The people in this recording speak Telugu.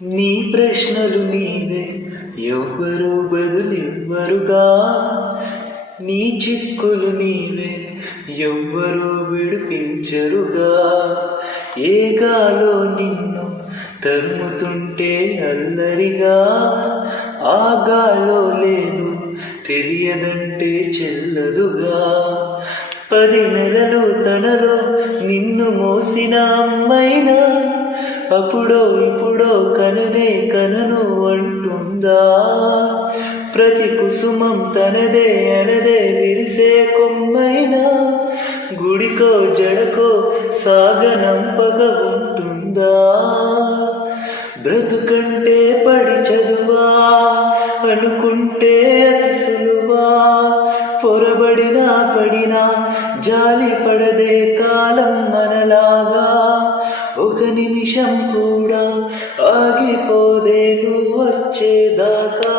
నీ ప్రశ్నలు నీవే, ఎవ్వరూ బదులివ్వరుగా. నీ చిక్కులు నీవే, ఎవ్వరూ విడిపించరుగా. ఏ గాలో నిన్ను తరుముతుంటే అల్లరిగా, ఆ గాలో లేదు తెలియదంటే చెల్లదుగా. 10 నెలలు తనలో నిన్ను మోసిన అమ్మైనా, అప్పుడో ఇప్పుడో కనునే కనను అంటుందా. ప్రతి కుసుమం తనదే అనదే విరిసే కొమ్మైనా, గుడికో జడకో సాగనంపగ ఉంటుందా. బ్రతుకంటే పడి చదువా అనుకుంటే అతి సులువా. పొరబడినా పడినా జాలి పడదే కాలం మనలాగా. ఒక నిమిషం కూడా ఆగిపోదే నువ్వు వచ్చేదాకా.